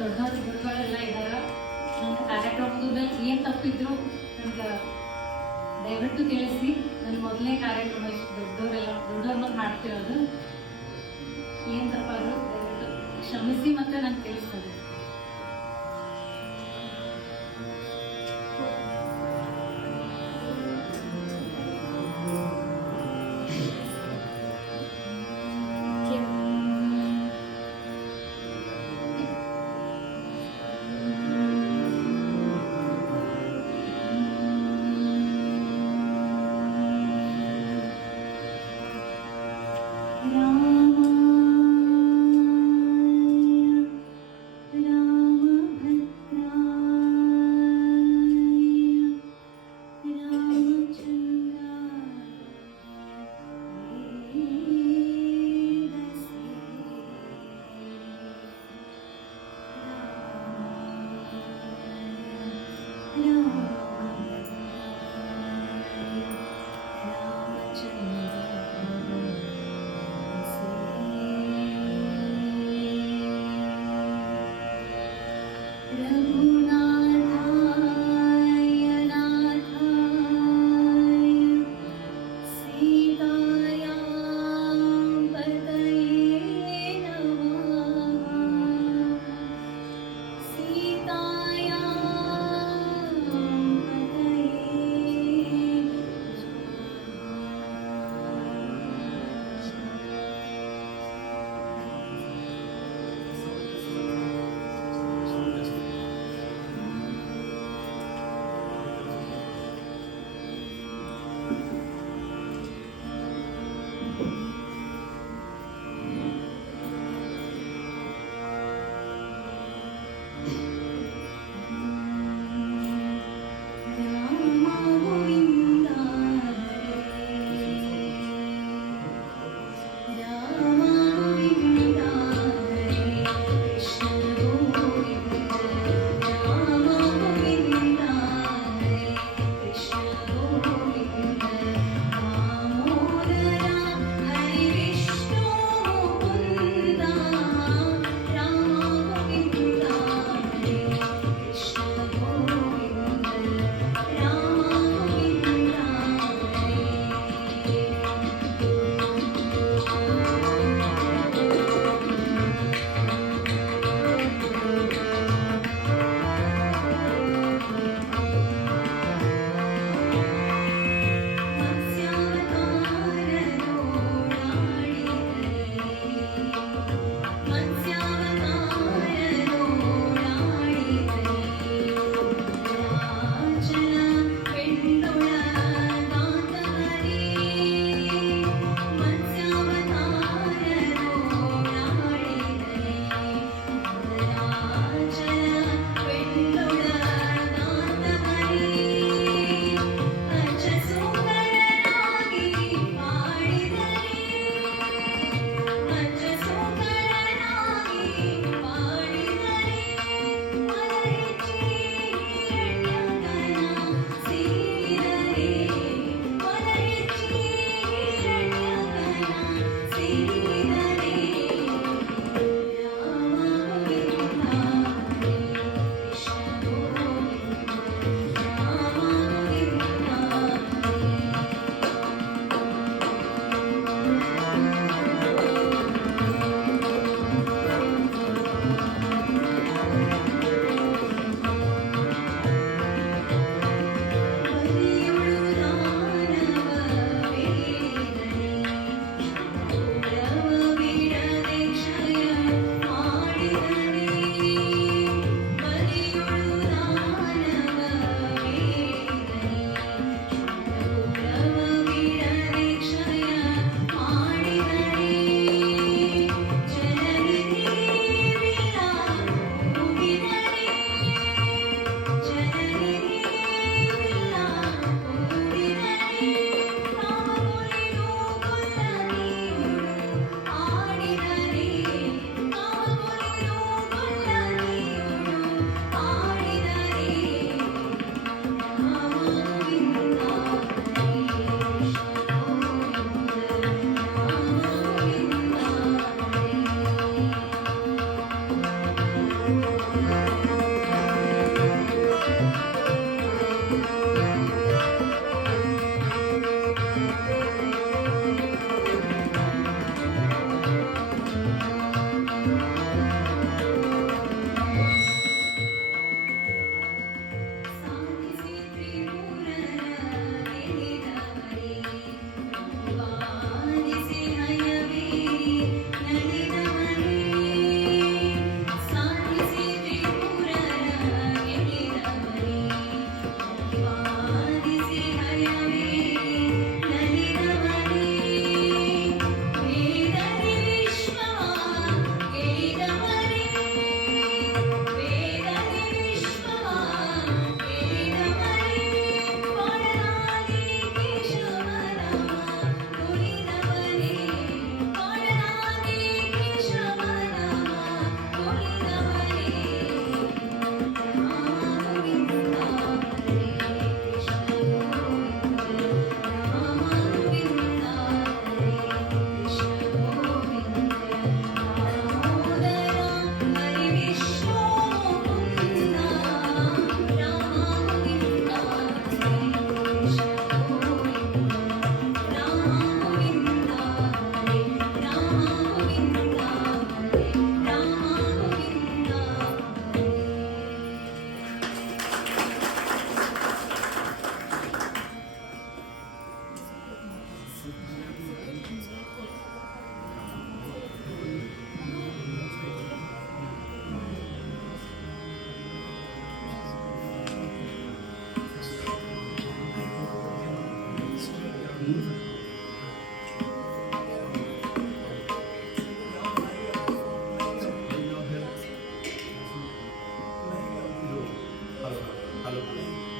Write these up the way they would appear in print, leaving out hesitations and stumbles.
ದೊಡ್ಡವರು ಗುರುಗಳೆಲ್ಲ ಇದ್ದಾರ. ನನ್ನ ಕಾರ್ಯಕ್ರಮದಲ್ಲಿ ಏನು ತಪ್ಪಿದ್ರು ನನಗೆ ದಯವಿಟ್ಟು ತಿಳಿಸಿ. ನನ್ನ ಮೊದಲನೇ ಕಾರ್ಯಕ್ರಮ ಇಷ್ಟು ದೊಡ್ಡವ್ರನ್ನ ಹಾಡ್ತಿರೋದು. ಏನು ತಪ್ಪಾದ್ರು ದಯವಿಟ್ಟು ಕ್ಷಮಿಸಿ ಮತ್ತು ನಾನು ತಿಳಿಸ್ತದೆ.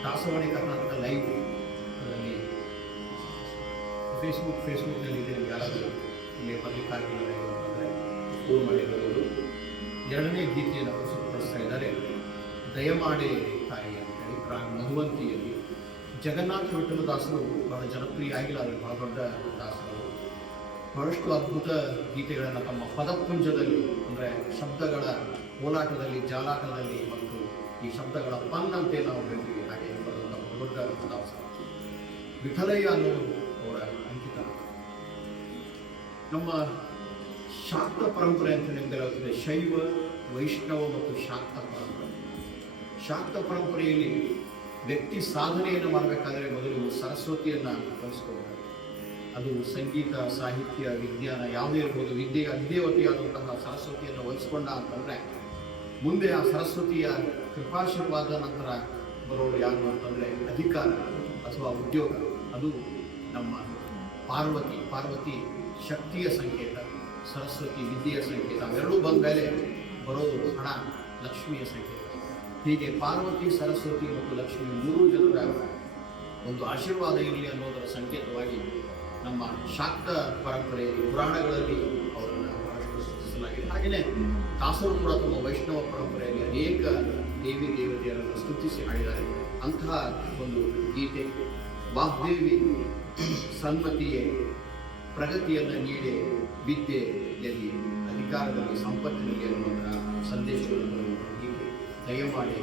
ದಾಸವಾಣಿ ಕರ್ನಾಟಕ ಲೈವ್ ಅದರಲ್ಲಿ ಫೇಸ್ಬುಕ್ನಲ್ಲಿ ಇದೆ. ಯಾರಾದರೂ ಇಲ್ಲಿ ಬರಲಿಕ್ಕಾಗಿಲ್ಲ ಅಂದರೆ ಫೋನ್ ಮಾಡಿರೋದು. ಎರಡನೇ ಗೀತೆಯನ್ನು ಪ್ರಸ್ತುತಪಡಿಸ್ತಾ ಇದ್ದಾರೆ, ದಯಮಾಡೆ ತಾಯಿ ಅಂತ ಹೇಳಿ ಮಧುವಂತಿಯಲ್ಲಿ. ಜಗನ್ನಾಥ ವಿಠಲದಾಸರು ಬಹಳ ಜನಪ್ರಿಯ ಆಗಿಲ್ಲ, ಆದರೆ ಬಹಳ ದೊಡ್ಡ ದಾಸರು. ಬಹಳಷ್ಟು ಅದ್ಭುತ ಗೀತೆಗಳನ್ನು ತಮ್ಮ ಪದಪುಂಜದಲ್ಲಿ, ಅಂದರೆ ಶಬ್ದಗಳ ಓಲಾಟದಲ್ಲಿ, ಜಾಲಾಟದಲ್ಲಿ ಮತ್ತು ಈ ಶಬ್ದಗಳ ಪನ್ನಂತೆ ನಾವು ಹೇಳ್ತೀವಿ, ಹಾಗೆ ಬರೆದಂಥ ದೊಡ್ಡ ದಾಸ ವಿಠಲಯ್ಯ ಅನ್ನೋದು ಅವರ ಅಂಕಿತ. ನಮ್ಮ ಶಾಕ್ತ ಪರಂಪರೆ ಅಂತ ನಿಮಗೆಲ್ಲತ್ತದೆ, ಶೈವ, ವೈಷ್ಣವ ಮತ್ತು ಶಾಕ್ತ ಪರಂಪರೆ. ಶಾಕ್ತ ಪರಂಪರೆಯಲ್ಲಿ ವ್ಯಕ್ತಿ ಸಾಧನೆಯನ್ನು ಮಾಡಬೇಕಾದರೆ ಮೊದಲು ಸರಸ್ವತಿಯನ್ನು ಕಲಿಸ್ಕೊಳ್ಬೇಕು. ಅದು ಸಂಗೀತ, ಸಾಹಿತ್ಯ, ವಿಜ್ಞಾನ ಯಾವುದೇ ಇರ್ಬೋದು. ವಿದ್ಯೆಗೆ ಅಧಿದೇವತೆಯಾದಂತಹ ಸರಸ್ವತಿಯನ್ನು ಒಲಿಸ್ಕೊಂಡ ಅಂತಂದರೆ ಮುಂದೆ ಆ ಸರಸ್ವತಿಯ ಕೃಪಾಶೀರ್ವಾದ ನಂತರ ಬರೋರು ಯಾರು ಅಂತಂದರೆ ಅಧಿಕಾರ ಅಥವಾ ಉದ್ಯೋಗ. ಅದು ನಮ್ಮ ಪಾರ್ವತಿ ಶಕ್ತಿಯ ಸಂಕೇತ, ಸರಸ್ವತಿ ವಿದ್ಯೆಯ ಸಂಕೇತ. ಅವೆರಡೂ ಬಂದ ಮೇಲೆ ಬರೋದು ಹಣ, ಲಕ್ಷ್ಮಿಯ ಸಂಕೇತ. ಹೀಗೆ ಪಾರ್ವತಿ, ಸರಸ್ವತಿ ಮತ್ತು ಲಕ್ಷ್ಮಿ ಮೂರೂ ಜನರ ಒಂದು ಆಶೀರ್ವಾದ ಇರಲಿ ಅನ್ನೋದರ ಸಂಕೇತವಾಗಿ ನಮ್ಮ ಶಾಕ್ತ ಪರಂಪರೆಯಲ್ಲಿ, ಪುರಾಣಗಳಲ್ಲಿ ಅವರನ್ನು ಬಹಳಷ್ಟು ಸ್ತುತಿಸಲಾಗಿದೆ. ಹಾಗೆಯೇ ದಾಸರು ಕೂಡ ತಮ್ಮ ವೈಷ್ಣವ ಪರಂಪರೆಯಲ್ಲಿ ಅನೇಕ ದೇವಿ ದೇವತೆಯರನ್ನು ಸ್ತುತಿಸಿ ಹಾಡಿದ್ದಾರೆ. ಅಂತಹ ಒಂದು ಗೀತೆ, ವಾಗ್ದೇವಿ ಸನ್ಮತಿಯೇ ಪ್ರಗತಿಯನ್ನು ನೀಡಿ, ವಿದ್ಯೆ ಗೆಲ್ಲಿ, ಅಧಿಕಾರದಲ್ಲಿ ಸಂಪತ್ತಿನಲ್ಲಿ ಅನ್ನುವಂತಹ ಸಂದೇಶವನ್ನು ಗೀತೆ ದಯಮಾಡಿ